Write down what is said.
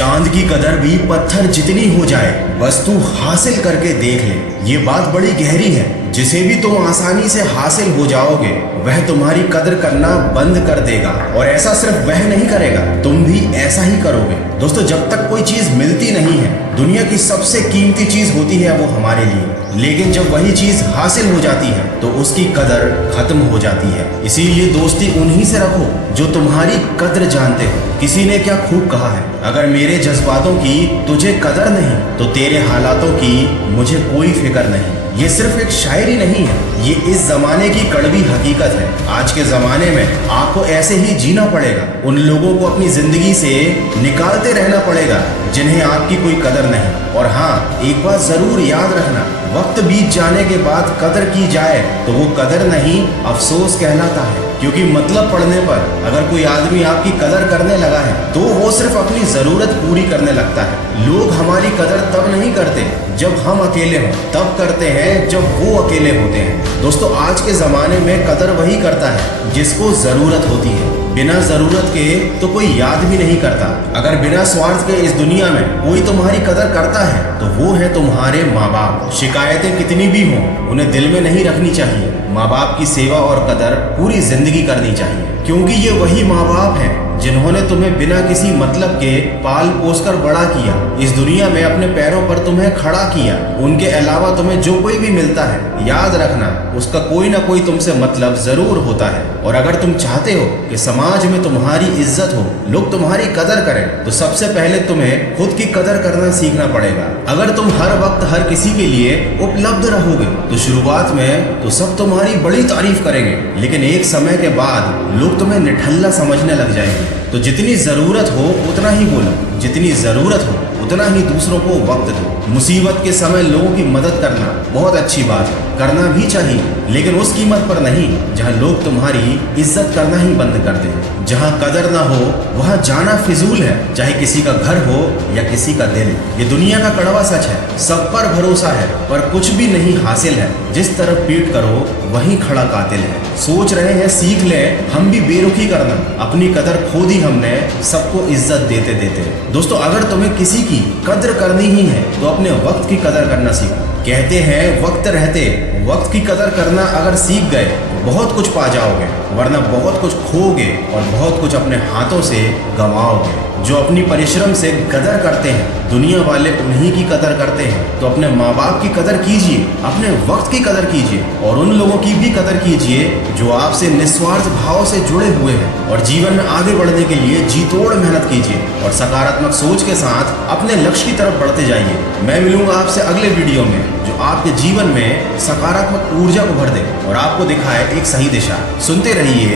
चांद की कदर भी पत्थर जितनी हो जाए, बस तू हासिल करके देख ले। ये बात बड़ी गहरी है। जिसे भी तुम आसानी से हासिल हो जाओगे, वह तुम्हारी कदर करना बंद कर देगा। और ऐसा सिर्फ वह नहीं करेगा, तुम भी ऐसा ही करोगे। दोस्तों, जब तक कोई चीज मिलती नहीं है, दुनिया की सबसे कीमती चीज होती है वो हमारे लिए। लेकिन जब वही चीज हासिल हो जाती है तो उसकी कदर खत्म हो जाती है। इसीलिए दोस्ती उन्हीं से रखो जो तुम्हारी कदर जानते हो। किसी ने क्या खूब कहा है, अगर मेरे जज्बातों की तुझे कदर नहीं तो तेरे हालातों की मुझे कोई फिक्र नहीं। ये सिर्फ एक शायरी नहीं है, ये इस जमाने की कड़वी हकीकत है। आज के जमाने में आपको ऐसे ही जीना पड़ेगा। उन लोगों को अपनी जिंदगी से निकालते रहना पड़ेगा जिन्हें आपकी कोई कदर नहीं। और हाँ, एक बात जरूर याद रखना, वक्त बीत जाने के बाद कदर की जाए तो वो कदर नहीं, अफसोस कहलाता है। क्योंकि मतलब पड़ने पर अगर कोई आदमी आपकी कदर करने लगा है तो वो सिर्फ अपनी जरूरत पूरी करने लगता है। लोग हमारी कदर तब नहीं करते जब हम अकेले हों, तब करते हैं जब वो अकेले होते हैं। दोस्तों, आज के जमाने में कदर वही करता है जिसको जरूरत होती है। बिना जरूरत के तो कोई याद भी नहीं करता। अगर बिना स्वार्थ के इस दुनिया में कोई तुम्हारी कदर करता है तो वो है तुम्हारे माँ बाप। शिकायतें कितनी भी हों, उन्हें दिल में नहीं रखनी चाहिए। माँ बाप की सेवा और कदर पूरी जिंदगी करनी चाहिए, क्योंकि ये वही माँ बाप हैं जिन्होंने तुम्हें बिना किसी मतलब के पाल पोस कर बड़ा किया, इस दुनिया में अपने पैरों पर तुम्हें खड़ा किया। उनके अलावा तुम्हें जो कोई भी मिलता है, याद रखना उसका कोई ना कोई तुमसे मतलब जरूर होता है। और अगर तुम चाहते हो कि समाज में तुम्हारी इज्जत हो, लोग तुम्हारी कदर करें, तो सबसे पहले तुम्हें खुद की कदर करना सीखना पड़ेगा। अगर तुम हर वक्त हर किसी के लिए उपलब्ध रहोगे तो शुरुआत में तो सब तुम्हारी बड़ी तारीफ करेंगे, लेकिन एक समय के बाद लोग तुम्हें निठल्ला समझने लग जाएंगे। तो जितनी जरूरत हो उतना ही बोलो, जितनी जरूरत हो उतना ही दूसरों को वक्त दो। मुसीबत के समय लोगों की मदद करना बहुत अच्छी बात है, करना भी चाहिए, लेकिन उस कीमत पर नहीं जहां लोग तुम्हारी इज्जत करना ही बंद कर दें। जहां कदर ना हो वहां जाना फिजूल है, चाहे किसी का घर हो या किसी का दिल। ये दुनिया का कड़वा सच है, सब पर भरोसा है पर कुछ भी नहीं हासिल है। जिस तरफ पीट करो वहीं खड़ा कातिल है। सोच रहे हैं सीख ले हम भी बेरुखी करना, अपनी कदर खो दी हमने सबको इज्जत देते देते। दोस्तों, अगर तुम्हें किसी की कदर करनी ही है तो अपने वक्त की कदर करना सीखो। कहते हैं वक्त रहते वक्त की कदर करना अगर सीख गए बहुत कुछ पा जाओगे, वरना बहुत कुछ खोगे और बहुत कुछ अपने हाथों से गंवाओगे। जो अपनी परिश्रम से कदर करते हैं, दुनिया वाले उन्हीं की कदर करते हैं। तो अपने माँ बाप की कदर कीजिए, अपने वक्त की कदर कीजिए और उन लोगों की भी कदर कीजिए जो आपसे निस्वार्थ भाव से जुड़े हुए हैं। और जीवन में आगे बढ़ने के लिए जी तोड़ मेहनत कीजिए और सकारात्मक सोच के साथ अपने लक्ष्य की तरफ बढ़ते जाइए। मैं मिलूंगा आपसे अगले वीडियो में जो आपके जीवन में सकारात्मक ऊर्जा को भर दे और आपको दिखाए एक सही दिशा। सुनते रहिए।